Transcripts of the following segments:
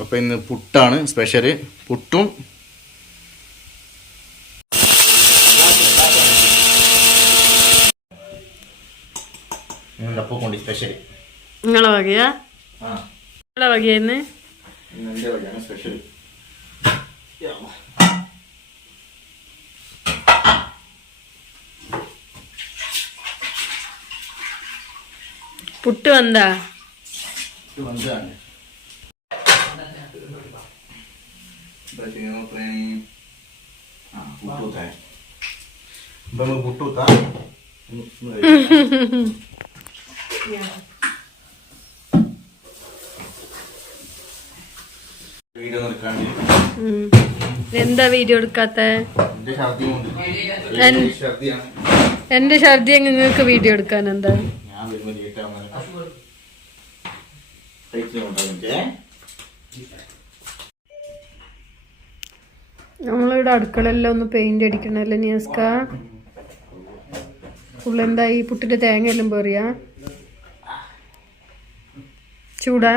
അപ്പോൾ ഇന്ന് പുട്ടാണ് സ്പെഷ്യൽ. പുട്ടും അപ്പം കൊണ്ട് സ്പെഷ്യൽ. നിങ്ങളെ വകയാ? നിങ്ങളെ വകയെന്ന് എൻ്റെ വകയാണ് സ്പെഷ്യൽ. പുട്ട് വന്നാ? വന്നതാണ്. പുട്ടുത്താ എന്താ വീഡിയോ എടുക്കാത്ത? എന്റെ ഛർദി നിങ്ങൾക്ക് വീഡിയോ എടുക്കാൻ എന്താ? നമ്മളിവിടെ അടുക്കളെല്ലാം ഒന്ന് പെയിന്റ് അടിക്കണല്ലേ നിയാസ്ക? ഫുള്ളെന്തായി? പുട്ടിന്റെ തേങ്ങ എല്ലാം പേറിയാ? ചൂടാ?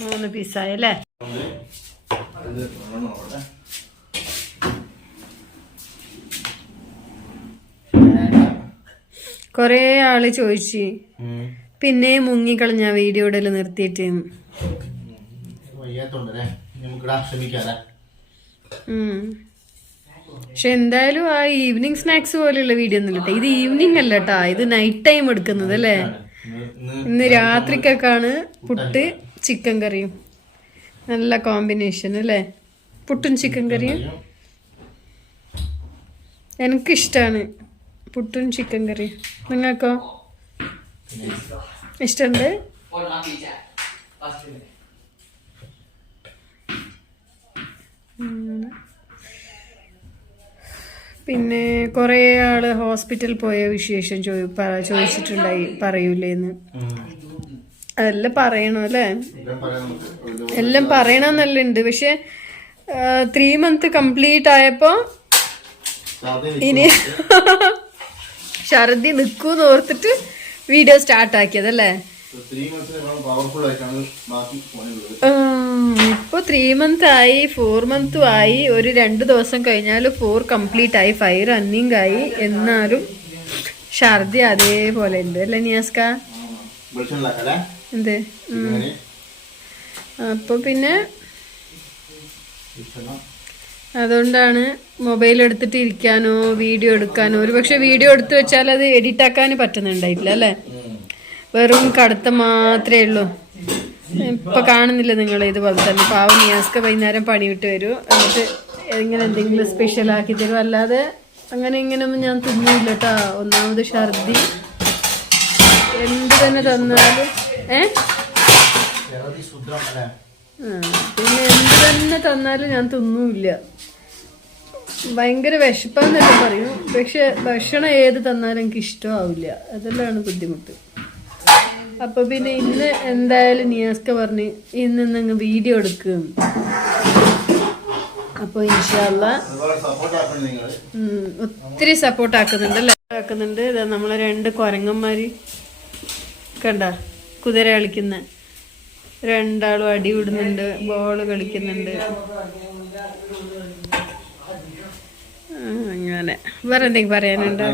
മൂന്ന് പീസായല്ലേ? കൊറേ ആള് ചോദിച്ചു പിന്നെ മുങ്ങിക്കളഞ്ഞ വീഡിയോ ഇടല് നിർത്തിയിട്ട്. പക്ഷെ എന്തായാലും ആ ഈവനിങ് സ്നാക്സ് പോലെയുള്ള വീഡിയോ ഒന്നും ഇല്ല. ഇത് ഈവനിങ് അല്ല കേട്ടാ, ഇത് നൈറ്റ് ടൈം എടുക്കുന്നത് അല്ലേ. ഇന്ന് രാത്രിക്കൊക്കെയാണ് പുട്ട് ചിക്കൻ കറിയും. നല്ല കോമ്പിനേഷൻ അല്ലേ, പുട്ടും ചിക്കൻ കറിയും. എനിക്കിഷ്ടാണ് പുട്ടും ചിക്കൻ കറിയും. നിങ്ങൾക്കോ ഇഷ്ടമുണ്ട്? പിന്നെ കൊറേ ആള് ഹോസ്പിറ്റലിൽ പോയ വിശേഷം ചോദിച്ചിട്ടുണ്ടായി, പറയൂലേന്ന്. അതെല്ലാം പറയണോ അല്ലേ? എല്ലാം പറയണമെന്നല്ല ഉണ്ട്. പക്ഷെ 3 months കംപ്ലീറ്റ് ആയപ്പോ ഇനി ഛർദി നിക്കൂന്ന് ഓർത്തിട്ട് വീഡിയോ സ്റ്റാർട്ട് ആക്കിയതല്ലേ. ഇപ്പൊ 3 months ആയി, 4 months ആയി. ഒരു 2 ദിവസം കഴിഞ്ഞാല് 4 കംപ്ലീറ്റ് ആയി, 5 റണ്ണിങ് ആയി. എന്നാലും ഛർദി അതേപോലെ ഉണ്ട് അല്ലേ നിയാസ്ക? എന്ത്? അപ്പൊ പിന്നെ അതുകൊണ്ടാണ് മൊബൈൽ എടുത്തിട്ട് ഇരിക്കാനോ വീഡിയോ എടുക്കാനോ. ഒരു പക്ഷെ വീഡിയോ എടുത്തു വെച്ചാൽ അത് എഡിറ്റ് ആക്കാൻ പറ്റുന്നുണ്ടായിട്ടില്ല അല്ലേ. വെറും കടുത്ത മാത്രമേ ഉള്ളൂ. ഇപ്പൊ കാണുന്നില്ല നിങ്ങൾ ഇതുപോലെ തന്നെ. പാവം നിയാസ്ക വൈകുന്നേരം പണി വിട്ട് വരും, എന്നിട്ട് ഇങ്ങനെ എന്തെങ്കിലും സ്പെഷ്യൽ ആക്കി തരും. അല്ലാതെ അങ്ങനെ ഇങ്ങനെയൊന്നും ഞാൻ തിന്നില്ല കേട്ടാ. ഒന്നാമത് ഛർദി. എന്ത് തന്നെ തന്നാലും പിന്നെ എന്ത് തന്നെ തന്നാലും ഞാൻ തിന്നൂല്ല. ഭയങ്കര വിശപ്പാന്നെല്ലാം പറയും, പക്ഷെ ഭക്ഷണം ഏത് തന്നാലും എനിക്ക് ഇഷ്ടമാവില്ല. അതെല്ലാമാണ് ബുദ്ധിമുട്ട്. അപ്പൊ പിന്നെ ഇന്ന് എന്തായാലും നിയാസ്ക പറഞ്ഞ് ഇന്ന് വീഡിയോ എടുക്കും. അപ്പൊ ഇൻഷാ അല്ലാഹ് ഒത്തിരി സപ്പോർട്ട് ആക്കുന്നുണ്ട്. നമ്മളെ 2 കുരങ്ങന്മാര് കണ്ട, കുതിര കളിക്കുന്ന 2 ആളും അടി വിടുന്നുണ്ട്, ബോള് കളിക്കുന്നുണ്ട്. അങ്ങനെ വേറെ എന്തെങ്കിലും പറയാനുണ്ടോ?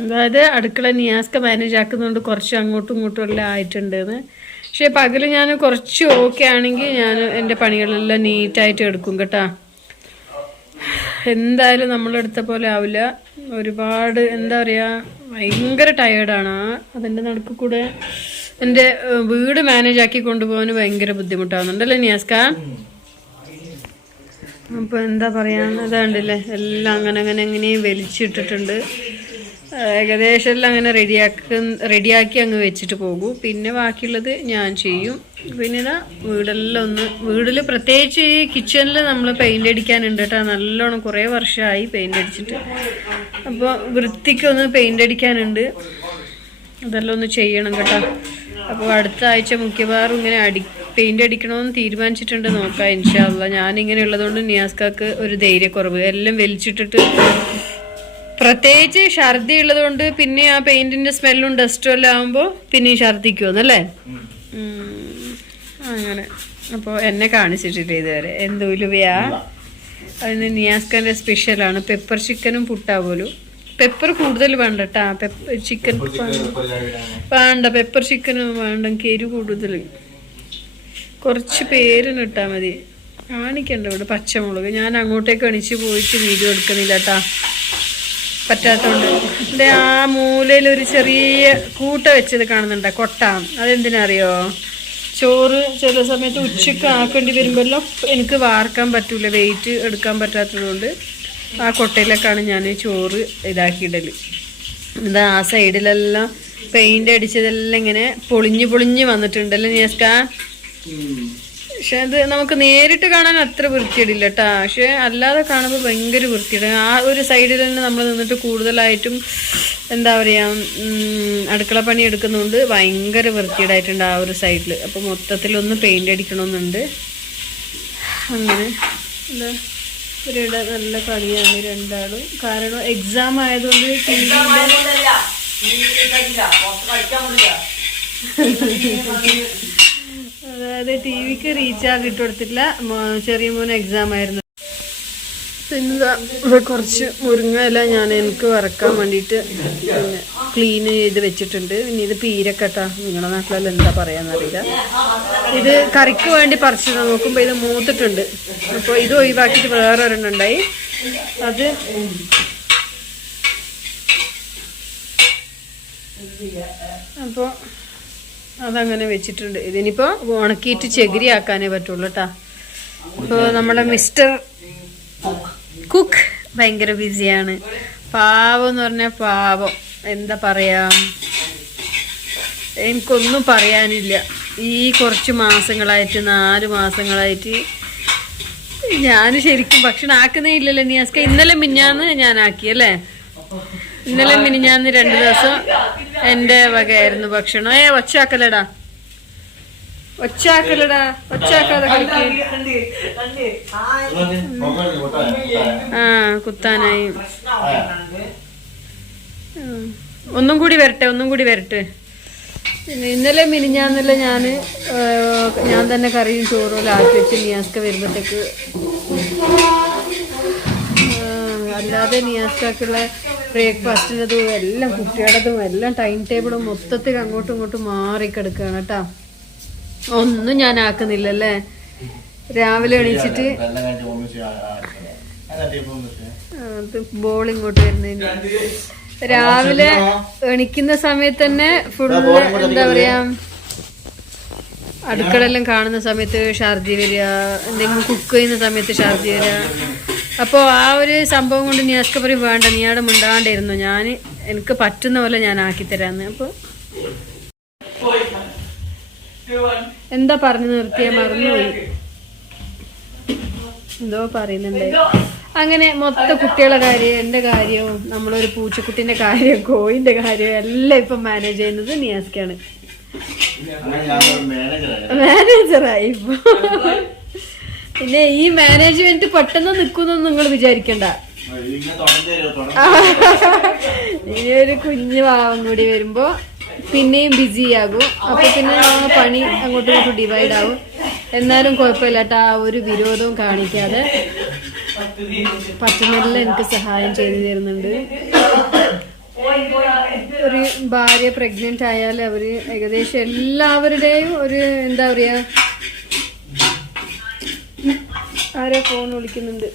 അതായത് അടുക്കള നിയാസ്ക മാനേജ് ആക്കുന്നുണ്ട്, കുറച്ച് അങ്ങോട്ടും ഇങ്ങോട്ടും എല്ലാം ആയിട്ടുണ്ടെന്ന്. പക്ഷെ പകല് ഞാൻ കുറച്ച് ഓക്കെ ആണെങ്കിൽ ഞാൻ എൻ്റെ പണികളെല്ലാം നീറ്റായിട്ട് എടുക്കും കേട്ടാ. എന്തായാലും നമ്മളെടുത്ത പോലെ ആവില്ല. ഒരുപാട് എന്താ പറയാ, ഭയങ്കര ടയേർഡാണ്. അതിൻ്റെ നടുക്ക് കൂടെ എൻ്റെ വീട് മാനേജ് ആക്കി കൊണ്ടുപോകാൻ ഭയങ്കര ബുദ്ധിമുട്ടാവുന്നുണ്ടല്ലേ നിയാസ്ക? അപ്പൊ എന്താ പറയാ, അതാണ്ടല്ലേ എല്ലാം അങ്ങനെ വലിച്ചിട്ടിട്ടുണ്ട്. ഏകദേശം എല്ലാം അങ്ങനെ റെഡിയാക്കി അങ്ങ് വെച്ചിട്ട് പോകും. പിന്നെ ബാക്കിയുള്ളത് ഞാൻ ചെയ്യും. പിന്നെ ഇതാ വീടിൽ പ്രത്യേകിച്ച് ഈ കിച്ചണിൽ നമ്മൾ പെയിന്റ് അടിക്കാനുണ്ട് കേട്ടോ. നല്ലോണം കുറേ വർഷമായി പെയിന്റ് അടിച്ചിട്ട്. അപ്പോൾ വൃത്തിക്കൊന്ന് പെയിന്റ് അടിക്കാനുണ്ട്, അതെല്ലാം ഒന്ന് ചെയ്യണം കേട്ടോ. അപ്പോൾ അടുത്ത ആഴ്ച മിക്കവാറും ഇങ്ങനെ പെയിന്റ് അടിക്കണമെന്ന് തീരുമാനിച്ചിട്ടുണ്ട്. നോക്കാം ഇൻഷാ അല്ലാഹ്. ഞാനിങ്ങനെ ഉള്ളതുകൊണ്ട് നിയാസ്കാക്ക് ഒരു ധൈര്യക്കുറവ്, എല്ലാം വലിച്ചിട്ടിട്ട്, പ്രത്യേകിച്ച് ഛർദി ഉള്ളതുകൊണ്ട് പിന്നെ ആ പെയിന്റിന്റെ സ്മെല്ലും ഡസ്റ്റും എല്ലാം ആകുമ്പോൾ പിന്നെയും ഛർദിക്കുമെന്നല്ലേ. അങ്ങനെ അപ്പോൾ എന്നെ കാണിച്ചിട്ടില്ല ഇതുവരെ. എന്ത് ഉലുവയാ അതിന് നിയാസ്കാന്റെ സ്പെഷ്യലാണ്. പെപ്പർ ചിക്കനും പുട്ടാ പോലും. പെപ്പർ കൂടുതൽ വേണ്ട കേട്ടാ. ചിക്കൻ വേണ്ട, പെപ്പർ ചിക്കനും വേണ്ട, എരിവ് കൂടുതൽ. കുറച്ച് പേരിന് ഇട്ടാൽ മതി. കാണിക്കണ്ട ഇവിടെ പച്ചമുളക്. ഞാൻ അങ്ങോട്ടേക്ക് എണിച്ച് പോയിട്ട് വീഡിയോ എടുക്കണില്ല കേട്ടാ, പറ്റാത്തോണ്ട്. ഇവിടെ ആ മൂലയിൽ ഒരു ചെറിയ കൂട്ട വെച്ചത് കാണുന്നുണ്ട, കൊട്ട. അതെന്തിനറിയോ? ചോറ് ചില സമയത്ത് ഉച്ചക്ക് ആക്കേണ്ടി വരുമ്പോഴെല്ലാം എനിക്ക് വാർക്കാൻ പറ്റൂല, വെയിറ്റ് എടുക്കാൻ പറ്റാത്തത് കൊണ്ട് ആ കൊട്ടയിലേക്കാണ് ഞാൻ ചോറ് ഇതാക്കിയിടല്. എന്താ ആ സൈഡിലെല്ലാം പെയിന്റ് അടിച്ചതെല്ലാം ഇങ്ങനെ പൊളിഞ്ഞ് വന്നിട്ടുണ്ടല്ലോ നിയാസ്ക. പക്ഷെ അത് നമുക്ക് നേരിട്ട് കാണാൻ അത്ര വൃത്തിയിടില്ല കേട്ടാ, പക്ഷെ അല്ലാതെ കാണുമ്പോൾ ഭയങ്കര വൃത്തിയിട. ആ ഒരു സൈഡിൽ തന്നെ നമ്മൾ നിന്നിട്ട് കൂടുതലായിട്ടും എന്താ പറയുക അടുക്കള പണി എടുക്കുന്നതുകൊണ്ട് ഭയങ്കര വൃത്തിയിടായിട്ടുണ്ട് ആ ഒരു സൈഡിൽ. അപ്പോൾ മൊത്തത്തിലൊന്ന് പെയിന്റ് അടിക്കണമെന്നുണ്ട്. അങ്ങനെ എന്താ ഇവരുടെ നല്ല കളിയാണ് രണ്ടാളും. കാരണം എക്സാം ആയതുകൊണ്ട് അതായത് ടി വിക്ക് റീചാർജ് ഇട്ട് കൊടുത്തിട്ടില്ല. ചെറിയ മോന് എക്സാം ആയിരുന്നു. പിന്നെ കുറച്ച് മുരിങ്ങ ഇല ഞാൻ എനിക്ക് വറക്കാൻ വേണ്ടിയിട്ട് പിന്നെ ക്ലീൻ ചെയ്ത് വെച്ചിട്ടുണ്ട്. പിന്നെ ഇത് പീരക്കട്ടാ, നിങ്ങളുടെ നാട്ടിലെല്ലാം എന്താ പറയാന്നറിയില്ല. ഇത് കറിക്ക് വേണ്ടി പറിച്ചു നോക്കുമ്പോൾ ഇത് മൂത്തിട്ടുണ്ട്. അപ്പോൾ ഇത് ഒഴിവാക്കിയിട്ട് വേറെ ഒരെണ്ണം ഉണ്ടായി. അത് അപ്പോൾ അതങ്ങനെ വെച്ചിട്ടുണ്ട്. ഇതിനിപ്പോൾ ഉണക്കിയിട്ട് ചകിരി ആക്കാനേ പറ്റുള്ളൂ കേട്ടാ. ഇപ്പോൾ നമ്മുടെ മിസ്റ്റർ കുക്ക് ഭയങ്കര ബിസിയാണ്. പാവം എന്ന് പറഞ്ഞാൽ പാവം, എന്താ പറയാ, എനിക്കൊന്നും പറയാനില്ല. ഈ കുറച്ച് മാസങ്ങളായിട്ട് 4 മാസങ്ങളായിട്ട് ഞാൻ ശരിക്കും ഭക്ഷണം ആക്കുന്നേ ഇല്ലല്ലോ നിയാസ്ക. ഇന്നലെ മിനിഞ്ഞാന്ന് ഞാൻ ആക്കിയല്ലേ, ഇന്നലെ മിനിഞ്ഞാന്ന് 2 ദിവസം എൻ്റെ വകയായിരുന്നു ഭക്ഷണം. ഒച്ചാക്കലടാ, ഒച്ചാക്കാതെ കളിക്ക്. ആ കുത്താനായി. ഒന്നും കൂടി വരട്ടെ. പിന്നെ ഇന്നലെ മിനിഞ്ഞാന്നല്ല ഞാൻ തന്നെ കറിയും ചോറും ആക്കി വെച്ച് നിയാസ്ക വരുമ്പോഴത്തേക്ക്. അല്ലാതെ നിയാസ്ക്കുള്ള ബ്രേക്ക്ഫാസ്റ്റിൻ്റെതും എല്ലാം കുട്ടികളുടെതും എല്ലാം ടൈം ടേബിളും മൊത്തത്തിൽ അങ്ങോട്ടും ഇങ്ങോട്ടും മാറിക്കിടക്കുകയാണ് കേട്ടാ. ഒന്നും ഞാൻ ആക്കുന്നില്ലല്ലേ. രാവിലെ എണീച്ചിട്ട് ബോൾ ഇങ്ങോട്ട് വരുന്നതിന് രാവിലെ എണീക്കുന്ന സമയത്ത് തന്നെ ഫുള്ള് എന്താ പറയാ, അടുക്കളെല്ലാം കാണുന്ന സമയത്ത് ഛർദി വരിക, എന്തെങ്കിലും കുക്ക് ചെയ്യുന്ന സമയത്ത് ഛർദി വരിക. അപ്പോൾ ആ ഒരു സംഭവം കൊണ്ട് നിയാസ്ക പറയും വേണ്ട, നീ അവിടെ മിണ്ടാണ്ടിരുന്നു, എനിക്ക് പറ്റുന്ന പോലെ ഞാൻ ആക്കിത്തരാന്ന്. അപ്പോൾ എന്താ പറഞ്ഞു നിർത്തിയ മറന്നുപോയി, എന്തോ പറയുന്നുണ്ട്. അങ്ങനെ മൊത്തം കുട്ടികളുടെ കാര്യം, എൻ്റെ കാര്യവും നമ്മളൊരു പൂച്ചക്കുട്ടിന്റെ കാര്യവും കോയിന്റെ കാര്യവും എല്ലാം ഇപ്പൊ മാനേജ് ചെയ്യുന്നത് നിയാസ്കാണ്. മാനേജറായി ഇപ്പൊ. പിന്നെ ഈ മാനേജ്മെന്റ് പെട്ടെന്ന് നിൽക്കുന്നൊന്നും നിങ്ങൾ വിചാരിക്കണ്ട. ഇനി ഒരു കുഞ്ഞു പാവം കൂടി വരുമ്പോ പിന്നെയും ബിസി ആകും. അപ്പൊ പിന്നെ പണി അങ്ങോട്ടും ഇങ്ങോട്ടും ഡിവൈഡ് ആകും. എന്നാലും കുഴപ്പമില്ലാട്ടാ, ആ ഒരു വിരോധവും കാണിക്കാതെ പറ്റുന്നതെല്ലാം എനിക്ക് സഹായം ചെയ്തു തരുന്നുണ്ട്. ഒരു ഭാര്യ പ്രഗ്നന്റ് ആയാൽ അവര് ഏകദേശം എല്ലാവരുടെയും ഒരു എന്താ പറയാ, ആരോ ഫോൺ വിളിക്കുന്നുണ്ട്,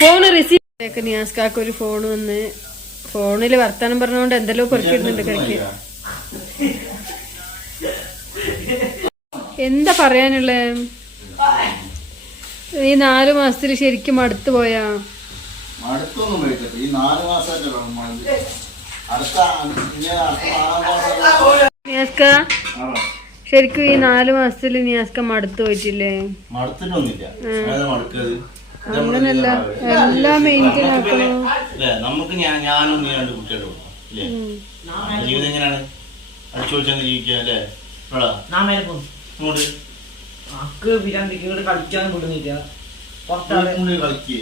ഫോൺ റിസീവ്. നിയാസ്കാക്ക് ഒരു ഫോൺ വന്ന് ഫോണില് വർത്താനം പറഞ്ഞുകൊണ്ട് എന്തെല്ലോ പൊറുക്കിടുന്നുണ്ട് കഴിക്ക്. എന്താ പറയാനുള്ള? ഈ 4 മാസത്തിൽ ശരിക്കും മടുത്തു പോയാ? നിയാസ്ക ശരിക്കും ഈ 4 മാസത്തിൽ നിയാസ്ക മടുത്തു പോയിട്ടില്ലേ? അങ്ങനല്ല, എല്ലാം മെയിൻറ്റെയിൻ ആക്കണോ. നമുക്ക് ഞാനും നീ 2 കുട്ടികളും ജീവിതം എങ്ങനെയാണ്? അടിച്ചു വെച്ചങ്ങ് ജീവിക്കുക അല്ലേ എടാ ഞാൻ മേലെ പോകും ഇങ്ങോട്ട് ആക്ക് പിരാന്തിക്ക് ഇങ്ങോട്ട് കളിക്കാനും കൊണ്ടുവന്നില്ല ഇങ്ങോട്ട് കളിക്കേ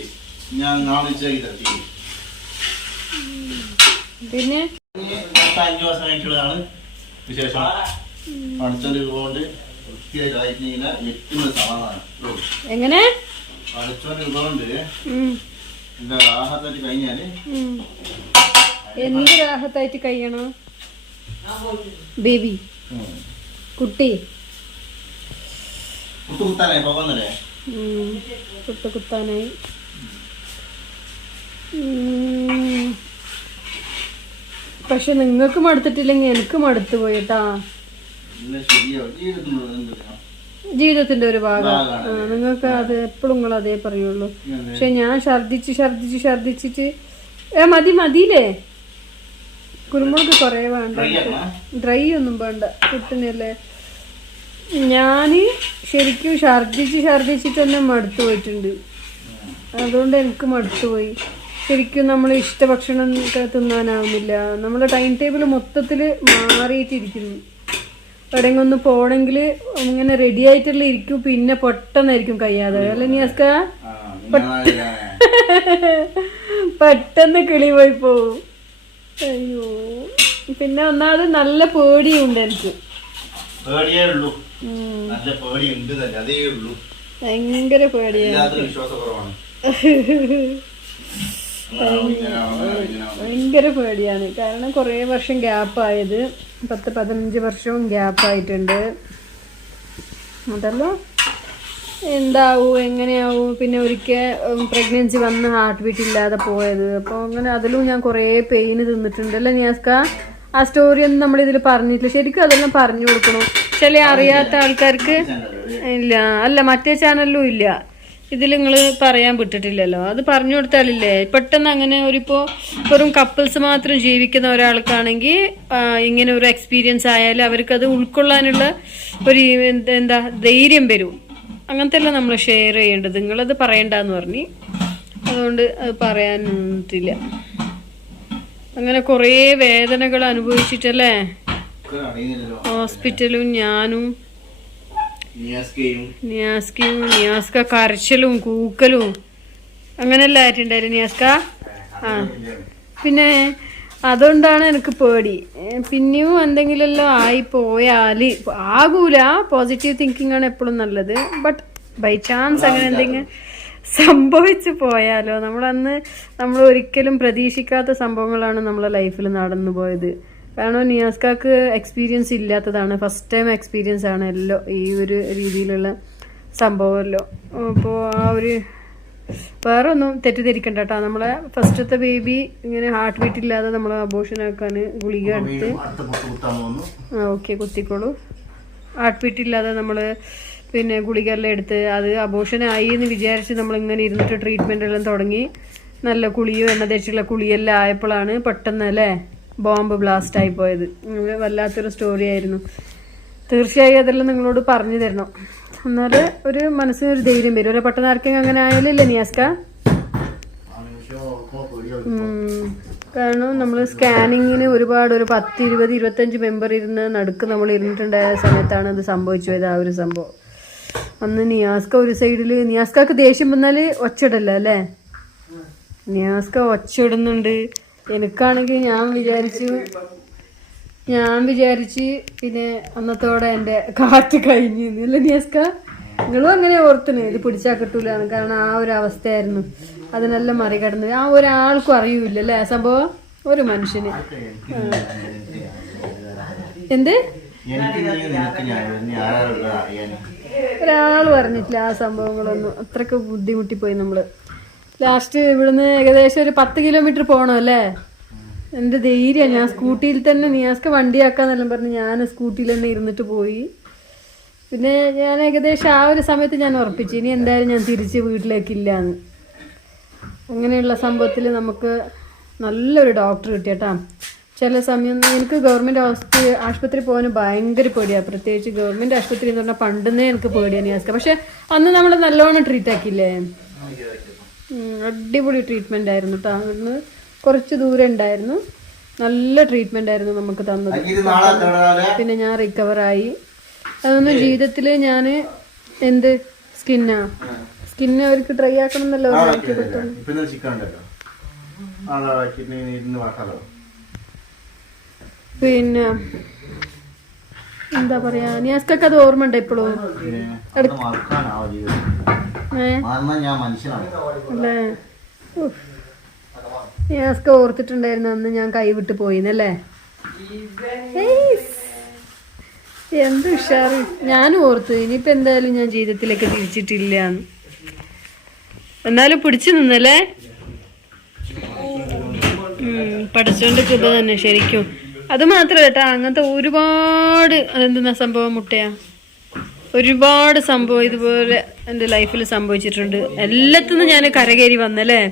ഞാൻ നാളെ ഉച്ചയാക്കി തട്ടി പിന്നെ 5 വർഷം കഴിഞ്ഞിട്ടുള്ളതാണ് വിശേഷം അടുത്തൊരു കൊണ്ട് വൃത്തിയായിട്ട് ആയിട്ടിങ്ങനെ എത്തുന്നത് സമാധാനം എങ്ങനെ അടുത്തൊരു കൊണ്ട് എന്താ ആഹാരത്തായിട്ട് കഴിഞ്ഞാല് എന്ത് രാഹത്തായിട്ട് കഴിയണോ ബേബി കുട്ടി കുത്താനായി പോകാന്നല്ലേ കുത്താനായി പക്ഷെ നിങ്ങൾക്ക് മടുത്തിട്ടില്ലെങ്കിൽ എനിക്ക് മടുത്തു പോയിട്ടാ ജീവിതത്തിന്റെ ഒരു ഭാഗം നിങ്ങൾക്ക് അത് എപ്പോഴും നിങ്ങൾ അതേ പറയുള്ളൂ പക്ഷെ ഞാൻ ഛർദിച്ചിട്ട് മതിയില്ലേ കുരുമുളക് കൊറേ വേണ്ട ഡ്രൈ ഒന്നും വേണ്ട കുട്ടിനല്ലേ ഞാന് ശരിക്കും ഛർദിച്ചിട്ട് തന്നെ മടുത്തു പോയിട്ടുണ്ട് അതുകൊണ്ട് എനിക്ക് മടുത്തു പോയി ശരിക്കും നമ്മൾ ഇഷ്ടഭക്ഷണം തിന്നാനാവുന്നില്ല നമ്മുടെ ടൈം ടേബിൾ മൊത്തത്തിൽ മാറിയിട്ടിരിക്കുന്നു എവിടെയെങ്കിലും ഒന്ന് പോണെങ്കിൽ ഇങ്ങനെ റെഡി ആയിട്ടുള്ള ഇരിക്കും പിന്നെ പെട്ടെന്നായിരിക്കും കഴിയാതെ അല്ലെ നിയാസ്ക പെട്ടെന്ന് കിളി പോയി പോവും അയ്യോ പിന്നെ ഒന്നാമത് നല്ല പേടിയുണ്ട് എനിക്ക് ഭയങ്കര പേടിയാണ് ഭയങ്കര പേടിയാണ് കാരണം കുറേ വർഷം ഗ്യാപ്പായത് 10-15 വർഷവും ഗ്യാപ്പായിട്ടുണ്ട് അതല്ലോ എന്താവും എങ്ങനെയാവും പിന്നെ ഒരിക്കൽ പ്രഗ്നൻസി വന്ന് ഹാർട്ട് ബീറ്റ് ഇല്ലാതെ പോയത് അപ്പോൾ അങ്ങനെ അതിലും ഞാൻ കുറേ പെയിന് തിന്നിട്ടുണ്ട് അല്ലേ നിയാസ്ക ആ സ്റ്റോറി ഒന്നും നമ്മളിതിൽ പറഞ്ഞിട്ടില്ല ശരിക്കും അതെല്ലാം പറഞ്ഞു കൊടുക്കണം ചില അറിയാത്ത ആൾക്കാർക്ക് ഇല്ല അല്ല മറ്റേ ചാനലിലും ഇല്ല ഇതിൽ നിങ്ങൾ പറയാൻ വിട്ടിട്ടില്ലല്ലോ അത് പറഞ്ഞു കൊടുത്താലില്ലേ പെട്ടെന്ന് അങ്ങനെ വെറും കപ്പിൾസ് മാത്രം ജീവിക്കുന്ന ഒരാൾക്കാണെങ്കിൽ ഇങ്ങനെ ഒരു എക്സ്പീരിയൻസ് ആയാലും അവർക്കത് ഉൾക്കൊള്ളാനുള്ള ഒരു എന്താ ധൈര്യം വരും അങ്ങനത്തെ എല്ലാം നമ്മൾ ഷെയർ ചെയ്യേണ്ടത് നിങ്ങളത് പറയണ്ടെന്ന് പറഞ്ഞ് അതുകൊണ്ട് അത് പറയാനില്ല അങ്ങനെ കുറേ വേദനകൾ അനുഭവിച്ചിട്ടല്ലേ ഹോസ്പിറ്റലും ഞാനും നിയാസ്ക കരച്ചിലും കൂക്കലും അങ്ങനെയല്ല ആയിട്ടുണ്ടായിരുന്നു നിയാസ്ക പിന്നെ അതുകൊണ്ടാണ് എനിക്ക് പേടി പിന്നെയും എന്തെങ്കിലുമെല്ലാം ആയി പോയാൽ ആകൂല പോസിറ്റീവ് തിങ്കിങ് ആണ് എപ്പോഴും നല്ലത് ബട്ട് ബൈ ചാൻസ് അങ്ങനെ എന്തെങ്കിലും സംഭവിച്ചു പോയാലോ നമ്മൾ ഒരിക്കലും പ്രതീക്ഷിക്കാത്ത സംഭവങ്ങളാണ് നമ്മളെ ലൈഫിൽ നടന്നു പോയത് കാരണം നിയാസ്കാക്ക് എക്സ്പീരിയൻസ് ഇല്ലാത്തതാണ് ഫസ്റ്റ് ടൈം എക്സ്പീരിയൻസ് ആണ് എല്ലോ ഈ ഒരു രീതിയിലുള്ള സംഭവമല്ലോ അപ്പോൾ ആ ഒരു വേറെ ഒന്നും തെറ്റിദ്ധരിക്കണ്ട കേട്ടോ നമ്മളെ ഫസ്റ്റത്തെ ബേബി ഇങ്ങനെ ഹാർട്ട് ബീറ്റ് ഇല്ലാതെ നമ്മൾ അബോർഷൻ ആക്കാൻ ഗുളിക എടുത്ത് ഓക്കെ കുത്തിക്കോളൂ ഹാർട്ട് ബീറ്റ് ഇല്ലാതെ നമ്മൾ പിന്നെ ഗുളിക എല്ലാം എടുത്ത് അത് അബോർഷൻ ആയി എന്ന് വിചാരിച്ച് നമ്മളിങ്ങനെ ഇരുന്നിട്ട് ട്രീറ്റ്മെൻ്റ് എല്ലാം തുടങ്ങി നല്ല കുളിയും എണ്ണ തേച്ചുള്ള കുളിയെല്ലാം ആയപ്പോഴാണ് പെട്ടെന്ന് അല്ലേ ബോംബ് ബ്ലാസ്റ്റ് ആയി പോയത് വല്ലാത്തൊരു സ്റ്റോറി ആയിരുന്നു തീർച്ചയായും അതെല്ലാം നിങ്ങളോട് പറഞ്ഞു തരണം എന്നാൽ ഒരു മനസ്സിനൊരു ധൈര്യം വരും ഒരു പെട്ടെന്ന് ആർക്കെങ്കിലും അങ്ങനെ ആയാലല്ലേ നിയാസ്ക കാരണം നമ്മൾ സ്കാനിങ്ങിന് ഒരുപാട് ഒരു 10, 20, 25 മെമ്പർ ഇരുന്ന് നടുക്ക് നമ്മൾ ഇരുന്നിട്ടുണ്ടായ സമയത്താണ് അത് സംഭവിച്ചു പോയത് ആ ഒരു സംഭവം അന്ന് നിയാസ്ക ഒരു സൈഡിൽ നിയാസ്കക്ക് ദേഷ്യം വന്നാൽ ഒച്ചിടല്ല അല്ലേ നിയാസ്ക ഒച്ചിടുന്നുണ്ട് എനിക്കാണെങ്കിൽ ഞാൻ വിചാരിച്ച് പിന്നെ അന്നത്തോടെ എൻ്റെ കാറ്റ് കഴിഞ്ഞു അല്ലേ നിയാസ്ക നിങ്ങളും അങ്ങനെ ഓർത്തിന് ഇത് പിടിച്ചാൽ കിട്ടൂലാണ് കാരണം ആ ഒരു അവസ്ഥയായിരുന്നു അതിനെല്ലാം മറികടന്ന് ആ ഒരാൾക്കും അറിയൂല അല്ലേ ആ സംഭവം ഒരു മനുഷ്യന് എന്ത് ഒരാൾ പറഞ്ഞിട്ടില്ല ആ സംഭവങ്ങളൊന്നും അത്രയ്ക്ക് ബുദ്ധിമുട്ടിപ്പോയി നമ്മള് ലാസ്റ്റ് ഇവിടുന്ന് ഏകദേശം ഒരു 10 കിലോമീറ്റർ പോകണം അല്ലേ എൻ്റെ ധൈര്യം ഞാൻ സ്കൂട്ടിയിൽ തന്നെ നിയാസ്ക വണ്ടിയാക്കാന്നെല്ലാം പറഞ്ഞ് ഞാൻ സ്കൂട്ടിയിൽ തന്നെ ഇരുന്നിട്ട് പോയി പിന്നെ ഞാൻ ഏകദേശം ആ ഒരു സമയത്ത് ഞാൻ ഉറപ്പിച്ചു ഇനി എന്തായാലും ഞാൻ തിരിച്ച് വീട്ടിലേക്കില്ലാന്ന് അങ്ങനെയുള്ള സംഭവത്തിൽ നമുക്ക് നല്ലൊരു ഡോക്ടർ കിട്ടിയട്ടാ ചില സമയം എനിക്ക് ഗവൺമെൻറ് ആശുപത്രി പോകാൻ ഭയങ്കര പേടിയാണ് പ്രത്യേകിച്ച് ഗവൺമെൻറ് ആശുപത്രി എന്ന് പറഞ്ഞാൽ പണ്ടെന്നേ എനിക്ക് പേടിയാണ് നിയാസ്ക പക്ഷെ അന്ന് നമ്മൾ നല്ലോണം ട്രീറ്റ് ആക്കിയില്ലേ അടിപൊളി ട്രീറ്റ്മെൻ്റ് ആയിരുന്നു കേട്ടോ അവിടുന്ന് കുറച്ച് ദൂരം ഉണ്ടായിരുന്നു നല്ല ട്രീറ്റ്മെന്റ് ആയിരുന്നു നമുക്ക് തന്നത്. ഇത് നാളെ തേടാതെ പിന്നെ ഞാൻ റിക്കവറായി. അതൊന്നും ജീവിതത്തിൽ ഞാൻ എന്ത് സ്കിന്ന് അവർക്ക് ട്രൈ ആക്കണം എന്നല്ലോ പിന്നെ ചിക്കൻ ഉണ്ടല്ലോ നാളെ ഇരുന്ന് വാട്ടാലോ. പിന്നെ എന്താ പറയാ, നിയാസ്കൊക്കെ അത് ഓർമ്മ ഉണ്ട് ഇപ്പോഴും അല്ലേ? നിയാസ്ക ഓർത്തിട്ടുണ്ടായിരുന്നു അന്ന് ഞാൻ കൈവിട്ട് പോയിന്നല്ലേ? എന്ത് ഉഷാറ്. ഞാനും ഓർത്തു ഇനിയിപ്പോ എന്തായാലും ഞാൻ ജീവിതത്തിലേക്ക് തിരിച്ചിട്ടില്ല. എന്നാലും പിടിച്ചു നിന്നല്ലേ? പഠിച്ചോണ്ട് കൃപ തന്നെ ശരിക്കും. അത് മാത്രല്ല കേട്ടാ, അങ്ങനത്തെ ഒരുപാട് അതെന്താ സംഭവം മുട്ടയാ, ഒരുപാട് സംഭവം ഇതുപോലെ എൻ്റെ ലൈഫിൽ സംഭവിച്ചിട്ടുണ്ട്. എല്ലാത്തിനും ഞാൻ കരകയറി വന്നല്ലേ?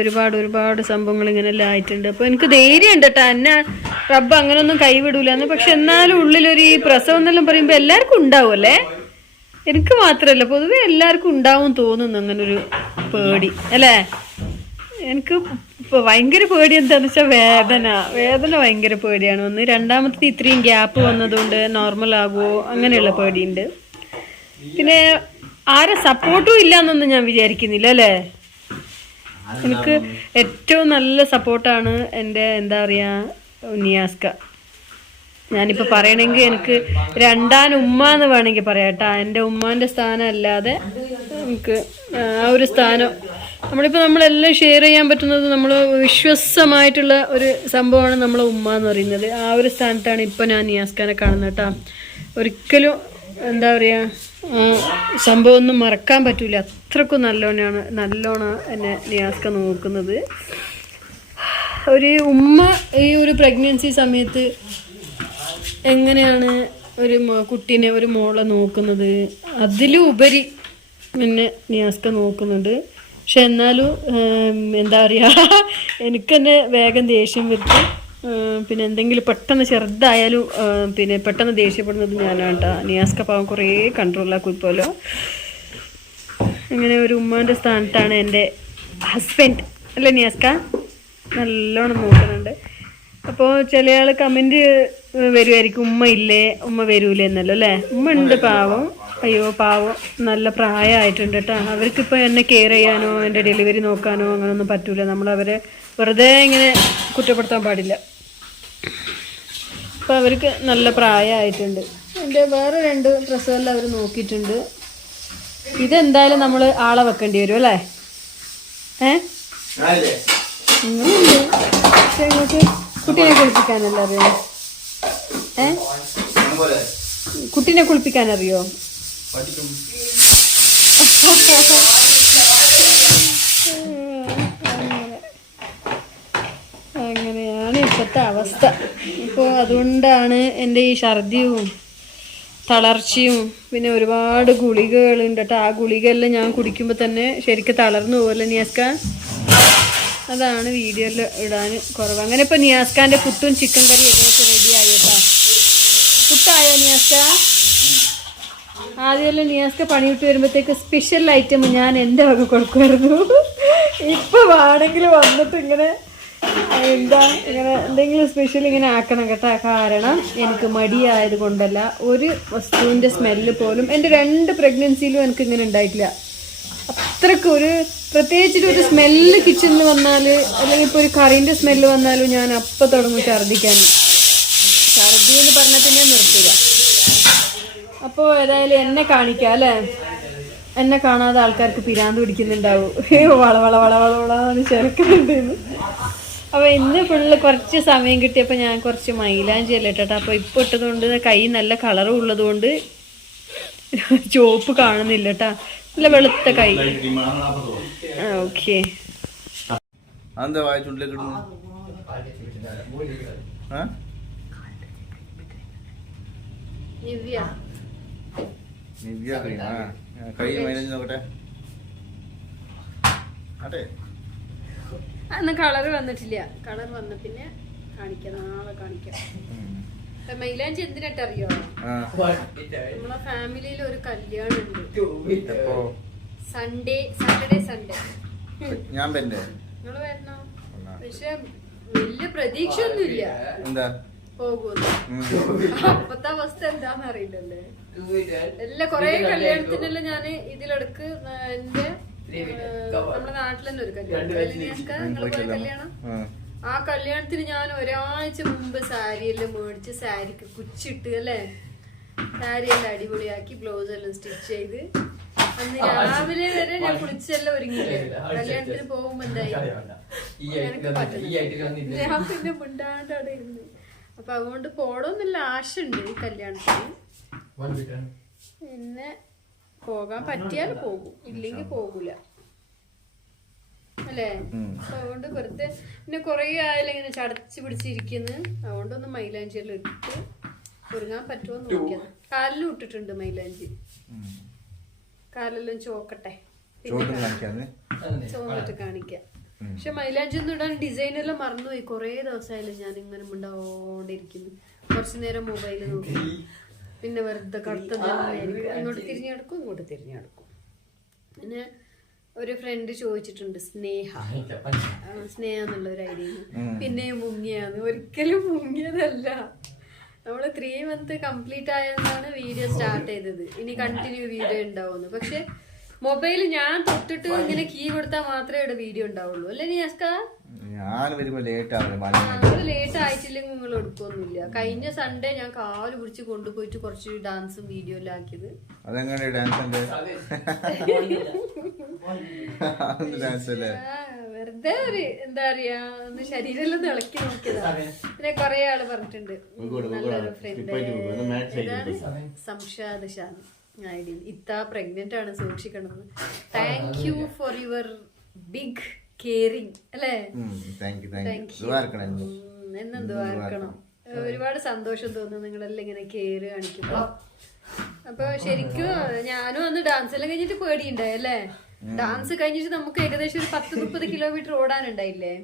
ഒരുപാട് സംഭവങ്ങൾ ഇങ്ങനെല്ലാം ആയിട്ടുണ്ട്. അപ്പൊ എനിക്ക് ധൈര്യം ഉണ്ട് കേട്ടാ, എന്നെ റബ്ബ് അങ്ങനൊന്നും കൈവിടൂലെന്ന്. പക്ഷെ എന്നാലും ഉള്ളിലൊരു ഈ പ്രസവം എന്നെല്ലാം പറയുമ്പോ എല്ലാവർക്കും ഉണ്ടാവും അല്ലേ? എനിക്ക് മാത്രല്ല, പൊതുവെ എല്ലാവർക്കും ഉണ്ടാവും തോന്നുന്നു അങ്ങനൊരു പേടി അല്ലേ? എനിക്ക് ഇപ്പൊ ഭയങ്കര പേടി എന്താന്ന് വെച്ചാൽ വേദന ഭയങ്കര പേടിയാണ്. ഒന്ന് രണ്ടാമത്തെ ഇത്രയും ഗ്യാപ്പ് വന്നതുകൊണ്ട് നോർമൽ ആകുമോ അങ്ങനെയുള്ള പേടിയുണ്ട്. പിന്നെ ആരെ സപ്പോർട്ടും ഇല്ല എന്നൊന്നും ഞാൻ വിചാരിക്കുന്നില്ല അല്ലേ? എനിക്ക് ഏറ്റവും നല്ല സപ്പോർട്ടാണ് എൻ്റെ എന്താ പറയാ നിയാസ്ക. ഞാനിപ്പോൾ പറയണമെങ്കിൽ എനിക്ക് രണ്ടാം ഉമ്മ എന്ന് വേണമെങ്കിൽ പറയാം കേട്ടാ. എൻ്റെ ഉമ്മാൻ്റെ സ്ഥാനം അല്ലാതെ എനിക്ക് ആ ഒരു സ്ഥാനം നമ്മളെല്ലാം ഷെയർ ചെയ്യാൻ പറ്റുന്നത് നമ്മൾ വിശ്വസമായിട്ടുള്ള ഒരു സംഭവമാണ് നമ്മളെ ഉമ്മ എന്ന് പറയുന്നത്. ആ ഒരു സ്ഥാനത്താണ് ഇപ്പോൾ ഞാൻ നിയാസ്കാനെ കാണുന്നത് കേട്ടോ. ഒരിക്കലും എന്താ പറയുക സംഭവം ഒന്നും മറക്കാൻ പറ്റൂല. അത്രക്കും നല്ലോണം എന്നെ നിയാസ്ക നോക്കുന്നത്. ഒരു ഉമ്മ ഈ ഒരു പ്രഗ്നൻസി സമയത്ത് എങ്ങനെയാണ് ഒരു കുട്ടീനെ ഒരു മോളെ നോക്കുന്നത്, അതിലും ഉപരി എന്നെ നിയാസ്ക നോക്കുന്നുണ്ട്. പക്ഷെ എന്നാലും എന്താ പറയുക, എനിക്ക് തന്നെ വേഗം ദേഷ്യം വരും. പിന്നെ എന്തെങ്കിലും പെട്ടെന്ന് ചെറുതായാലും പിന്നെ പെട്ടെന്ന് ദേഷ്യപ്പെടുന്നത് ഞാനാണ് കേട്ടോ. നിയാസ്ക പാവം കുറേ കൺട്രോളാക്കും ഇപ്പോലോ. അങ്ങനെ ഒരു ഉമ്മാൻ്റെ സ്ഥാനത്താണ് എൻ്റെ ഹസ്ബൻഡ് അല്ലേ നിയാസ്ക? നല്ലോണം നോക്കുന്നുണ്ട്. അപ്പോൾ ചില ആൾ കമൻറ്റ് വരുമായിരിക്കും, ഉമ്മ ഇല്ലേ, ഉമ്മ വരൂലേ എന്നല്ലോ അല്ലേ? ഉമ്മ ഉണ്ട് പാവം. അയ്യോ പാവം, നല്ല പ്രായമായിട്ടുണ്ട് കേട്ടോ. അവർക്കിപ്പോൾ എന്നെ കെയർ ചെയ്യാനോ എൻ്റെ ഡെലിവറി നോക്കാനോ അങ്ങനെയൊന്നും പറ്റൂല. നമ്മളവരെ വെറുതെ ഇങ്ങനെ കുറ്റപ്പെടുത്താൻ പാടില്ല. അപ്പോൾ അവർക്ക് നല്ല പ്രായമായിട്ടുണ്ട്. എൻ്റെ വേറെ 2 പ്രസവമെല്ലാം അവർ നോക്കിയിട്ടുണ്ട്. ഇതെന്തായാലും നമ്മൾ ആളെ വെക്കേണ്ടി വരും അല്ലേ? ഇങ്ങനെയുണ്ട്. പക്ഷെ നിങ്ങൾക്ക് കുട്ടീനെ കുളിപ്പിക്കാനല്ല അറിയോ? കുട്ടീനെ കുളിപ്പിക്കാനറിയോ? അങ്ങനെയാണ് ഇപ്പോഴത്തെ അവസ്ഥ. ഇപ്പോൾ അതുകൊണ്ടാണ് എൻ്റെ ഈ ഛർദിയും തളർച്ചയും പിന്നെ ഒരുപാട് ഗുളികകളുണ്ട് കേട്ടോ. ആ ഗുളികയെല്ലാം ഞാൻ കുടിക്കുമ്പോൾ തന്നെ ശരിക്കും തളർന്നു പോകല്ലേ നിയാസ്ക? അതാണ് വീഡിയോയിൽ ഇടാൻ കുറവ്. അങ്ങനെ ഇപ്പോൾ നിയാസ്കാൻ്റെ പുട്ടും ചിക്കൻ കറി ഏകദേശം റെഡി ആയി കേട്ടോ. പുട്ടായോ നിയാസ്ക? ആദ്യമല്ല നിയാസ്ക പണിയിട്ട് വരുമ്പോഴത്തേക്ക് സ്പെഷ്യൽ ഐറ്റം ഞാൻ എൻ്റെ വക കൊടുക്കുമായിരുന്നു. ഇപ്പോൾ വേണമെങ്കിൽ വന്നിട്ട് ഇങ്ങനെ ഇങ്ങനെ എന്തെങ്കിലും സ്പെഷ്യൽ ഇങ്ങനെ ആക്കണം കേട്ടോ. കാരണം എനിക്ക് മടിയായത് കൊണ്ടല്ല, ഒരു വസ്തുവിൻ്റെ സ്മെല്ല് പോലും എൻ്റെ 2 പ്രഗ്നൻസിയിലും എനിക്ക് ഇങ്ങനെ ഉണ്ടായിട്ടില്ല. അത്രയ്ക്ക് ഒരു പ്രത്യേകിച്ചിട്ടൊരു സ്മെല്ല് കിച്ചണിൽ വന്നാൽ അല്ലെങ്കിൽ ഇപ്പോൾ ഒരു കറീൻ്റെ സ്മെല്ല് വന്നാലും ഞാൻ അപ്പം തുടങ്ങും ഛർദ്ദിക്കാൻ. ഛർദി എന്ന് പറഞ്ഞാൽ പിന്നെ നിർത്തില്ല. അപ്പോൾ ഏതായാലും എന്നെ കാണിക്കാം അല്ലേ? എന്നെ കാണാതെ ആൾക്കാർക്ക് പിരാന്ത് പിടിക്കുന്നുണ്ടാവും. വളവളന്ന് ചേർക്കുന്നുണ്ടെന്ന്. അപ്പോൾ ഇന്ന് ഫുള്ള് കുറച്ച് സമയം കിട്ടിയപ്പോൾ ഞാൻ കുറച്ച് മൈലാഞ്ചി അല്ല ഇട്ടോ. അപ്പോൾ ഇപ്പോൾ ഇട്ടതുകൊണ്ട് കൈ നല്ല കളറും ഉള്ളതുകൊണ്ട് ചുവപ്പ് കാണുന്നില്ല കേട്ടാ. നല്ല വെളുത്ത കൈ. ഓക്കെ. എന്താ വായ ചുണ്ടിലേക്ക് ഇടുന്നു? Nivea cream. കൈ മൈലഞ്ച് നോക്കട്ടെ. അതെ അന്ന് കളർ വന്നിട്ടില്ല. കളർ വന്ന പിന്നെ കാണിക്കാം, നാളെ കാണിക്കാം. മൈലാഞ്ചി എന്തിനായിട്ടറിയോ? നമ്മളെ ഫാമിലിയിൽ ഒരു കല്യാണം ഉണ്ട് സാറ്റർഡേ സൺഡേ. ഞാൻ നിങ്ങള് വരണോ? പക്ഷെ വലിയ പ്രതീക്ഷ ഒന്നുമില്ല എന്താ പോകുന്നു. അപ്പത്തെ അവസ്ഥ എന്താന്ന് അറിയില്ലല്ലേ. എല്ലാം കൊറേ കല്യാണത്തിനെല്ലാം ഞാന് ഇതിലെടുക്ക് എന്റെ നമ്മുടെ നാട്ടിൽ തന്നെ ഒരു കല്യാണം, ആ കല്യാണത്തിന് ഞാൻ ഒരാഴ്ച മുമ്പ് സാരിയെല്ലാം മേടിച്ച് സാരിക്ക് കുച്ചിട്ട് അല്ലേ, സാരിയെല്ലാം അടിപൊളിയാക്കി ബ്ലൗസ് എല്ലാം സ്റ്റിച്ച് ചെയ്ത് അന്ന് രാവിലെ വരെ ഞാൻ കുളിച്ചെല്ലാം ഒരുങ്ങിയില്ലേ. കല്യാണത്തിന് പോകുമ്പോ എന്തായി എനിക്ക് പറ്റുന്നില്ല, ഞാൻ പിന്നെ മിണ്ടാണ്ട് അവിടെ ഇരുന്ന്. അപ്പൊ അതുകൊണ്ട് പോടോന്നില്ല ആശ ഉണ്ട് ഈ കല്യാണത്തിന്. പിന്നെ പോകാൻ പറ്റിയാൽ പോകും, ഇല്ലെങ്കിൽ പോകൂല അല്ലേ. അപ്പൊ അതുകൊണ്ട് വെറുതെ പിന്നെ കൊറേ ആയാലും ഇങ്ങനെ ചടച്ച് പിടിച്ചിരിക്കുന്നു. അതുകൊണ്ടൊന്ന് മൈലാഞ്ചിയെല്ലാം ഇട്ടിട്ട് ഒരുങ്ങാൻ പറ്റുമോ നോക്കിയത്. കാലിലും ഇട്ടിട്ടുണ്ട് മൈലാഞ്ചി, കാലെല്ലാം ചോക്കട്ടെ ചോന്നിട്ട് കാണിക്കാം. പക്ഷെ മൈലാഞ്ചി ഒന്നും ഇടാൻ ഡിസൈൻ എല്ലാം മറന്നുപോയി. കൊറേ ദിവസമായാലും ഞാൻ ഇങ്ങനെ ഉണ്ടാവോണ്ടിരിക്കുന്നു. കുറച്ചു നേരം മൊബൈല് നോക്കി പിന്നെ വെറുതെ കടുത്ത ഇങ്ങോട്ട് തിരിഞ്ഞു കിടക്കും, ഇങ്ങോട്ട് തിരിഞ്ഞു കിടക്കും. പിന്നെ ഒരു ഫ്രണ്ട് ചോദിച്ചിട്ടുണ്ട് സ്നേഹ എന്നുള്ള ഒരു ഐഡിയ. പിന്നെയും മുങ്ങിയാന്ന്. ഒരിക്കലും മുങ്ങിയതല്ല. നമ്മള് 3 months കംപ്ലീറ്റ് ആയെന്നാണ് വീഡിയോ സ്റ്റാർട്ട് ചെയ്തത്. ഇനി കണ്ടിന്യൂ വീഡിയോ ഉണ്ടാവുന്നു. പക്ഷെ മൊബൈൽ ഞാൻ തൊട്ടിട്ട് ഇങ്ങനെ കീ കൊടുത്താൽ മാത്രമേ ഇവിടെ വീഡിയോ ഉണ്ടാവുള്ളൂ അല്ലേ നിയാസ്ക? ഞാൻ വരുമ്പോ ലേറ്റ് ആയിട്ടില്ലെങ്കിൽ നിങ്ങൾ എടുക്കൊന്നുമില്ല. കഴിഞ്ഞ സൺഡേ ഞാൻ കാല് പിടിച്ച് കൊണ്ടുപോയിട്ട് കുറച്ച് ഡാൻസും വീഡിയോ എല്ലാം ആക്കിയത്. അതെങ്ങനെ ഡാൻസ് വെറുതെ ഒരു എന്താ പറയാ ഒന്ന് ശരീരം ഇളക്കി നോക്കിയതാ. പിന്നെ കൊറേ ആള് പറഞ്ഞിട്ടുണ്ട് നല്ലൊരു ഫ്രണ്ട് സംഷാദ് ഷാൻ ഇത്ത പ്രഗ്നന്റ് ആണ് സൂക്ഷിക്കണം. Thank you for your big caring അല്ലേ. എന്നെന്തോ ആർക്കണം. ഒരുപാട് സന്തോഷം തോന്നുന്നു നിങ്ങളെല്ലാം ഇങ്ങനെ കെയർ കാണിക്കുമ്പോ. അപ്പൊ ശരിക്കും ഞാനും അന്ന് ഡാൻസ് എല്ലാം കഴിഞ്ഞിട്ട് പേടിയുണ്ടായി അല്ലേ. ഡാൻസ് കഴിഞ്ഞിട്ട് നമുക്ക് ഏകദേശം ഒരു 10-30 കിലോമീറ്റർ ഓടാനുണ്ടായില്ലേ.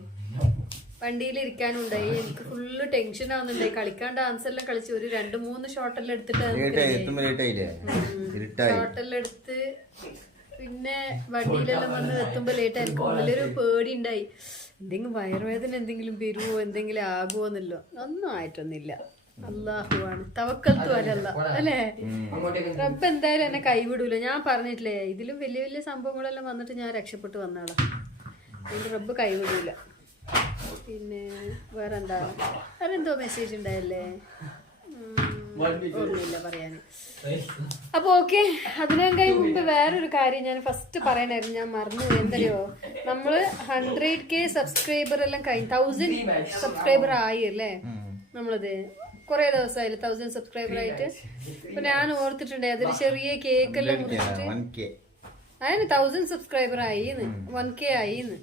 വണ്ടിയിൽ ഇരിക്കാനുണ്ടായി. എനിക്ക് ഫുള്ള് ടെൻഷൻ ആവുന്നുണ്ടായി. കളിക്കാൻ ഡാൻസ് എല്ലാം കളിച്ച് ഒരു 2-3 ഷോട്ടെല്ലാം എടുത്തിട്ട് ഷോട്ടെല്ലാം എടുത്ത് പിന്നെ വണ്ടിയിലെല്ലാം വന്ന് എത്തുമ്പോ ലേറ്റ് ആയിരിക്കും. ഉള്ളിലൊരു പേടി ഉണ്ടായി. എന്തെങ്കിലും വയറുവേദന എന്തെങ്കിലും വരുമോ, എന്തെങ്കിലും ആകുമോ എന്നല്ലോ. ഒന്നും ആയിട്ടൊന്നുമില്ല. അല്ലാഹുവാണ് തവക്കൽത്തു അലല്ലാ അല്ലേ. റബ്ബ് എന്തായാലും എന്നെ കൈവിടൂല. ഞാൻ പറഞ്ഞിട്ടില്ലേ ഇതിലും വലിയ വലിയ സംഭവങ്ങളെല്ലാം വന്നിട്ട് ഞാൻ രക്ഷപ്പെട്ടു വന്നാളാ. അതിന്റെ റബ്ബ് കൈവിടൂല. പിന്നെ വേറെന്താ, വേറെന്തോ മെസ്സേജ് ഉണ്ടായല്ലേ, ഓർമ്മയില്ല പറയാന്. അപ്പൊ ഓക്കെ, അതിനേക്കാൾ മുമ്പ് വേറൊരു കാര്യം ഞാൻ ഫസ്റ്റ് പറയണായിരുന്നു, ഞാൻ മറന്നുപോയി. എന്തറിയോ, നമ്മള് 100K സബ്സ്ക്രൈബർ എല്ലാം കഴിഞ്ഞ് 1000 സബ്സ്ക്രൈബർ ആയി അല്ലേ. നമ്മളത് കൊറേ ദിവസമായില്ലേ 1000 സബ്സ്ക്രൈബർ ആയിട്ട്. അപ്പൊ ഞാൻ ഓർത്തിട്ടുണ്ടേ അതൊരു ചെറിയ കേക്കെല്ലാം മുറിച്ചിട്ട് അതിന് 1000 സബ്സ്ക്രൈബർ ആയിന്ന്, 1K ആയിന്ന്.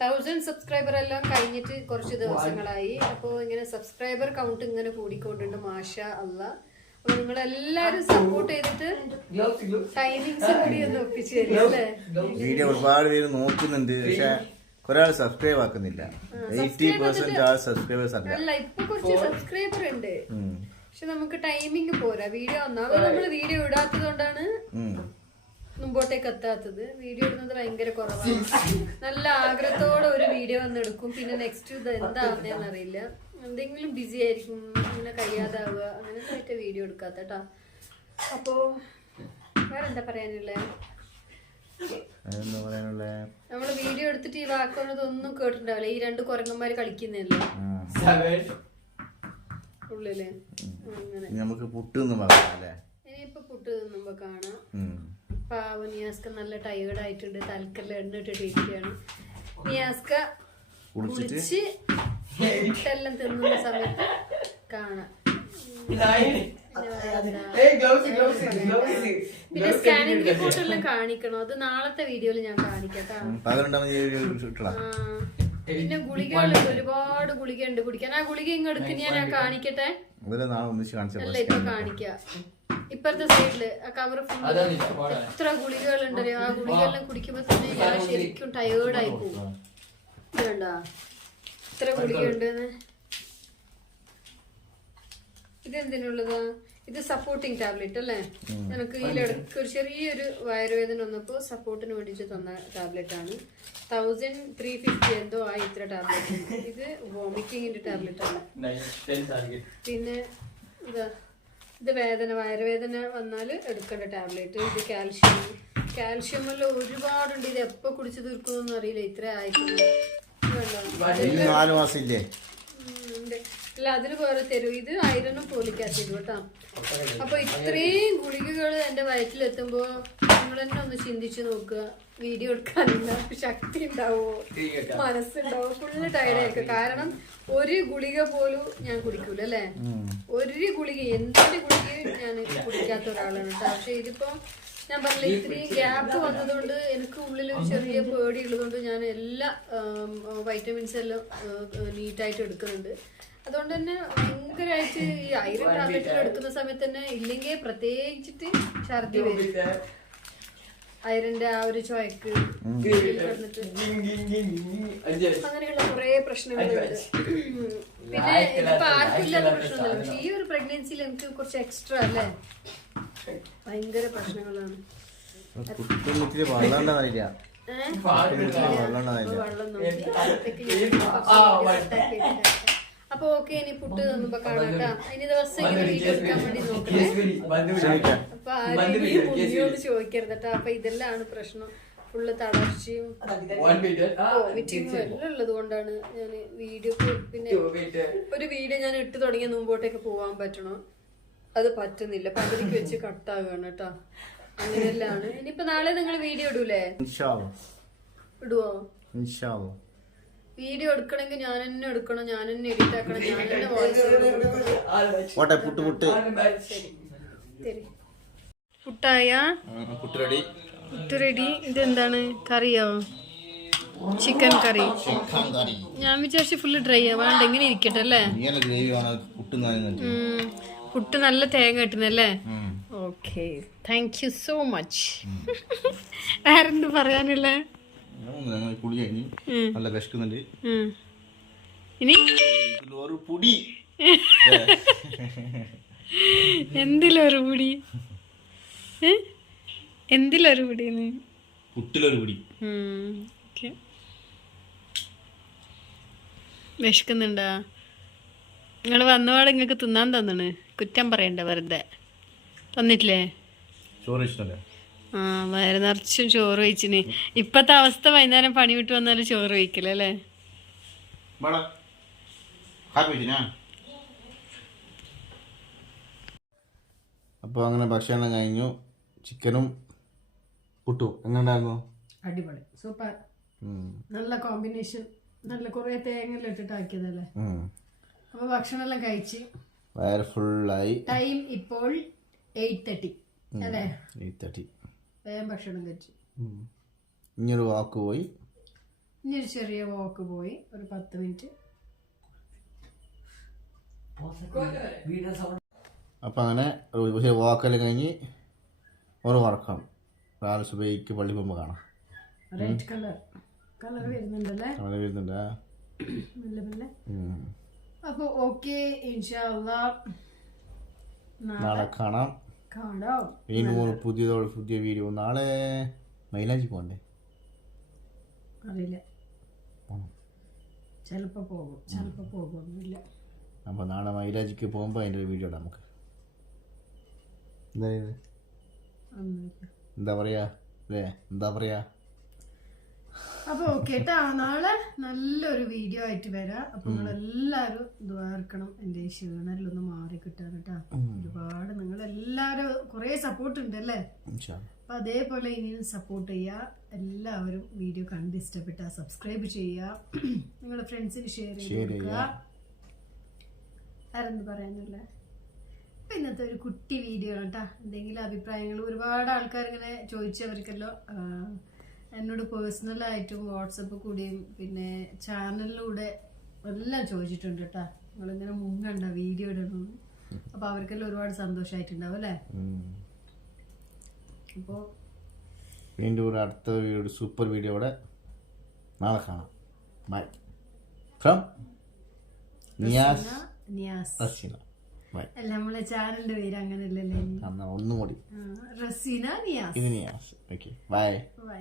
1000 സബ്സ്ക്രൈബർ എല്ലാം കഴിഞ്ഞിട്ട് കുറച്ച് ദിവസങ്ങളായി. അപ്പൊ ഇങ്ങനെ സബ്സ്ക്രൈബർ കൗണ്ട് ഇങ്ങനെ കൂടിക്കൊണ്ടുണ്ട്. മാഷാ അല്ലാ. അപ്പൊ നിങ്ങളെല്ലാരും സപ്പോർട്ട് ചെയ്തിട്ട് ടൈമിങ്സ് കൂടി ഒന്ന് ഒപ്പിച്ചു തരും അല്ലേ. വീഡിയോ ഒരുപാട് പേര് നോക്കുന്നുണ്ട്, പക്ഷെ ഒരാൾ സബ്സ്ക്രൈബ് ആക്കുന്നില്ല. 80% സബ്സ്ക്രൈബേഴ്സ് അല്ല. ഇപ്പൊ കുറച്ച് സബ്സ്ക്രൈബർ ഉണ്ട്, പക്ഷെ നമുക്ക് ടൈമിങ് പോരാ. വീഡിയോ ഒന്നാമത് നമ്മള് വീഡിയോ ഇടാത്തത് കൊണ്ടാണ് മുമ്പോട്ടേക്ക് എത്താത്തത്. വീഡിയോ ഇടുന്നത് ഭയങ്കര കുറവാണ്. നല്ല ആഗ്രഹത്തോടെ ഒരു വീഡിയോ വന്നെടുക്കും, പിന്നെ നെക്സ്റ്റ് ഇത് എന്താവുന്നതെന്ന് അറിയില്ല. എന്തെങ്കിലും ബിസി ആയിരിക്കും, അങ്ങനെ കഴിയാതാവുക, അങ്ങനത്തെ ആയിട്ട് വീഡിയോ എടുക്കാത്ത കേട്ടാ. അപ്പോ വേറെന്താ പറയാനുള്ളേ? നമ്മള് വീഡിയോ എടുത്തിട്ട് ഈ വാക്കുള്ളതൊന്നും കേട്ടിട്ടുണ്ടാവില്ല. ഈ 2 കുരങ്ങന്മാര് കളിക്കുന്നല്ലേ ഉള്ളില്. അങ്ങനെ നമുക്ക് പുട്ടൊന്നും പറയാല്ലേ. ഇനിയിപ്പൊ പുട്ട് തിന്നുമ്പോ കാണാം. പാവ നിയാസ്ക നല്ല ടയേർഡ് ആയിട്ടുണ്ട്. തലക്കെല്ലാം എണ്ണിട്ടിരിക്കുകയാണ്. നിയാസ്ക കുളിച്ച് എല്ലാം തിന്നുന്ന സമയത്ത് കാണാം. പിന്നെ സ്കാനിങ് റിപ്പോർട്ട് എല്ലാം കാണിക്കണം. അത് നാളത്തെ വീഡിയോയിൽ ഞാൻ കാണിക്കാം. പിന്നെ ഗുളികകളുണ്ട്, ഒരുപാട് ഗുളിക ഉണ്ട് കുടിക്കാൻ. ആ ഗുളിക ഇങ്ങ് എടുക്കുന്ന ഞാൻ കാണിക്കട്ടെ. അല്ല ഇപ്പൊ കാണിക്കാം. ഇപ്പഴത്തെ സൈഡില് ആ കവർ ഫുള്ള് എത്ര ഗുളികകളുണ്ടല്ലോ. ആ ഗുളികയെല്ലാം കുടിക്കുമ്പോ തന്നെ ഞാൻ ശരിക്കും ടയേർഡായി പോകും. ഇതുണ്ടാ ഇത്ര ഗുളിക ഉണ്ടെന്ന്. ഇതെന്തിനുള്ളതാ? ഇത് സപ്പോർട്ടിങ് ടാബ്ലറ്റ് അല്ലേ? എനിക്ക് ഇതിലിടക്ക് ഒരു ചെറിയൊരു വയറുവേദന വന്നപ്പോൾ സപ്പോർട്ടിന് വേണ്ടിയിട്ട് തന്ന ടാബ്ലറ്റ് ആണ്. 1350 എന്തോ ആയി ഇത്ര ടാബ്ലറ്റ്. ഇത് വോമിറ്റിങ്ങിന്റെ ടാബ്ലറ്റ് ആണ്. പിന്നെ ഇത് വയറുവേദന വന്നാൽ എടുക്കേണ്ട ടാബ്ലറ്റ്. ഇത് കാൽഷ്യം എല്ലാം ഒരുപാടുണ്ട്. ഇത് എപ്പോ കുടിച്ചു തീർക്കുമെന്ന് അറിയില്ല. ഇത്ര ആയിട്ടുണ്ട്. അല്ല അതിന് വേറെ തരും. ഇത് ഐറനും ഫോളിക് ആസിഡും കേട്ടോ. അപ്പൊ ഇത്രയും ഗുളികകൾ എന്റെ വയറ്റിലെത്തുമ്പോ നിങ്ങൾ തന്നെ ഒന്ന് ചിന്തിച്ചു നോക്കുക. വീഡിയോ എടുക്കാനുള്ള ശക്തി ഉണ്ടാവോ, മനസ്സുണ്ടാവോ? ഫുള്ള് ടയർഡായിരിക്കും. കാരണം ഒരു ഗുളിക പോലും ഞാൻ കുടിക്കൂല അല്ലേ? ഒരു ഗുളിക എന്തിന്റെ ഗുളിക ഞാൻ കുടിക്കാത്ത ഒരാളാണ് കേട്ടോ. പക്ഷെ ഇതിപ്പോ ഞാൻ പറഞ്ഞില്ല, ഇത്രയും ഗ്യാപ്പ് വന്നതുകൊണ്ട് എനിക്ക് ഉള്ളിൽ ഒരു ചെറിയ പേടി ഉള്ളതുകൊണ്ട് ഞാൻ എല്ലാ വൈറ്റമിൻസ് എല്ലാം നീറ്റായിട്ട് എടുക്കുന്നുണ്ട്. അതുകൊണ്ട് തന്നെ ഭയങ്കരമായിട്ട് ഈ ഐറൺ ടാബ്ലറ്റുകൾ എടുക്കുന്ന സമയത്ത് തന്നെ ഇല്ലെങ്കിൽ പ്രത്യേകിച്ചിട്ട് ഛർദി വരും. ഐറന്റെ ആ ഒരു ചോയ്ക്ക് അങ്ങനെയുള്ള കുറെ പ്രശ്നങ്ങളുണ്ട്. പിന്നെ ഇപ്പൊ ആർക്കും ഇല്ലാത്ത പ്രശ്നമൊന്നുമില്ല. പക്ഷെ ഈ ഒരു പ്രഗ്നൻസിയിൽ എനിക്ക് കുറച്ച് എക്സ്ട്രാ അല്ലേ, ഭയങ്കര പ്രശ്നങ്ങളാണ്. അപ്പൊ ഓക്കെ, ഇനി പുട്ട് തന്നുമ്പോ കാണാട്ടാ. ഇനി ദിവസം ഇങ്ങനെ വീഡിയോ എടുക്കാൻ വേണ്ടി നോക്കണേ. അപ്പൊ ആരും ചോദിക്കരുത് കേട്ടോ. അപ്പൊ ഇതെല്ലാം പ്രശ്നം. ഫുള്ള് തളർച്ചയും വോമിറ്റിങ്ങും എല്ലാം ഉള്ളത് കൊണ്ടാണ് ഞാൻ വീഡിയോ. പിന്നെ ഒരു വീഡിയോ ഞാൻ ഇട്ട് തുടങ്ങിയ മുമ്പോട്ടേക്ക് പോവാൻ പറ്റണോ, അത് പറ്റുന്നില്ല. പകുതിക്ക് വെച്ച് കട്ടാവുകയാണ് കേട്ടോ. അങ്ങനെയല്ലാണ്. ഇനിയിപ്പോ നാളെ നിങ്ങൾ വീഡിയോ ഇടൂലേ? ഇടുവോ? വീഡിയോ എടുക്കണമെങ്കിൽ ഞാൻ തന്നെ എടുക്കണം, ഞാൻ തന്നെ എഡിറ്റ് ആക്കണം, ഞാൻ തന്നെ വോയിസ് പുട്ടായ പുട്ട് റെഡി. ഇതെന്താണ് കറിയോ? ചിക്കൻ കറി. ഞാൻ വിചാരിച്ചു ഫുള്ള് ഡ്രൈ ആവാണ്ട് എങ്ങനെ ഇരിക്കട്ടെ അല്ലേ? പുട്ട് നല്ല തേങ്ങ കിട്ടുന്നല്ലേ? Okay, thank you so much. വേറെന്ത് പറയാനുള്ള? നല്ല വിശക്കുന്നുണ്ട്. ഇനി ഒരു പൊടി എന്തിലൊരു പൊടി? എന്തിലൊരു പൊടി? പുട്ടിലൊരു പൊടി. വിശക്കുന്നുണ്ടാ? നിങ്ങൾ വന്നപാടെ നിങ്ങൾക്ക് തിന്നാൻ തന്നണ്. കുറ്റം പറയണ്ട വെറുതെ. തന്നിട്ടില്ലേ? ചോറ് ഇഷ്ടമല്ലേ? ആ, വയറ് നിറച്ചും ചോറ് കഴിച്ചിന്. ഇപ്പത്തെ അവസ്ഥ വൈകുന്നേരം പണി വിട്ട് വന്നാലും ചോറ് കഴിക്കില്ലല്ലേ? അപ്പോൾ അങ്ങനെ ഭക്ഷണം കഴിഞ്ഞു. ചിക്കനും പുട്ടും എങ്ങനെ ഉണ്ടായിരുന്നു? അടിപൊളി, സൂപ്പർ. നല്ല കോമ്പിനേഷൻ. നല്ല കുറെ തേങ്ങ ഇട്ടിട്ട് ആക്കിയതല്ലേ? അപ്പൊ ഭക്ഷണം എല്ലാം കഴിച്ച് വയറ് ഫുള്ളായി. ടൈം ഇപ്പോൾ 8:30 അല്ലേ? 8:30. വേഗം ഭക്ഷണം കഴിച്ചു. ഇനിയൊരു വാക്ക് പോയി. ഇനിയൊരു ചെറിയ വാക്ക് പോയി, ഒരു 10 മിനിറ്റ്. അപ്പം അങ്ങനെ ഒരു വാക്കെല്ലാം കഴിഞ്ഞ് ഒരു വറക്കണം. രാവിലെ സുബൈക്ക് പള്ളി പോകുമ്പോൾ കാണാം. റെഡ് കളർ വരുന്നുണ്ടല്ലേ? അങ്ങനെ വരുന്നുണ്ടാ? മെല്ലെ മെല്ലെ. അപ്പോൾ ഓക്കെ, ഇൻഷാ അല്ലാഹ് നാളെ കാണാം. വീണ്ടും പുതിയ വീഡിയോ. നാളെ മൈലാഞ്ചി പോകണ്ടേ? അറിയില്ല, ചിലപ്പോൾ പോകും, ചിലപ്പോൾ പോകുന്നില്ല. അപ്പോൾ നാളെ മൈലാഞ്ചിക്ക് പോകുമ്പോൾ അതിൻ്റെ ഒരു വീഡിയോ ഇടാം നമുക്ക്. എന്താ പറയാ അല്ലേ? എന്താ പറയാ? അപ്പോൾ ഓക്കെ കേട്ടോ, നാളെ നല്ലൊരു വീഡിയോ ആയിട്ട് വരാം. അപ്പോൾ നിങ്ങളെല്ലാവരും ദ്വാർക്കണം എൻ്റെ ക്ഷീണരിലൊന്ന് മാറി കിട്ടാൻ കേട്ടോ. ഒരുപാട് നിങ്ങളെല്ലാവരും കുറേ സപ്പോർട്ട് ഉണ്ട് അല്ലേ? അപ്പം അതേപോലെ ഇനിയും സപ്പോർട്ട് ചെയ്യുക. എല്ലാവരും വീഡിയോ കണ്ട് ഇഷ്ടപ്പെട്ടാൽ സബ്സ്ക്രൈബ് ചെയ്യുക, നിങ്ങളുടെ ഫ്രണ്ട്സിന് ഷെയർ ചെയ്ത് കൊടുക്കുക. ആരെന്ത് പറയാനല്ലേ? അപ്പം ഇന്നത്തെ ഒരു കുട്ടി വീഡിയോ കേട്ടോ. എന്തെങ്കിലും അഭിപ്രായങ്ങൾ ഒരുപാട് ആൾക്കാർ ഇങ്ങനെ ചോദിച്ചവർക്കല്ലോ എന്നോട് പേഴ്സണലായിട്ടും വാട്സപ്പ് കൂടിയും പിന്നെ ചാനലിലൂടെ എല്ലാം ചോദിച്ചിട്ടുണ്ട് കേട്ടോ. നിങ്ങളിങ്ങനെ മുങ്ങണ്ട വീഡിയോ ഇടണമെന്ന്. അപ്പോൾ അവർക്കെല്ലാം ഒരുപാട് സന്തോഷമായിട്ടുണ്ടാവും അല്ലേ? അപ്പോൾ വീണ്ടും ഒരു അടുത്ത വീഡിയോ, സൂപ്പർ വീഡിയോയുടെ നാളെ കാണാം. Bye from Niyas. ബൈ. അല്ല നമ്മളെ ചാനലിന്റെ പേര് അങ്ങനെയല്ലല്ലേ ഒന്നും കൂടി റസീന നിയാസ്. ഇത് നിയാസ്. Okay bye. ബൈ.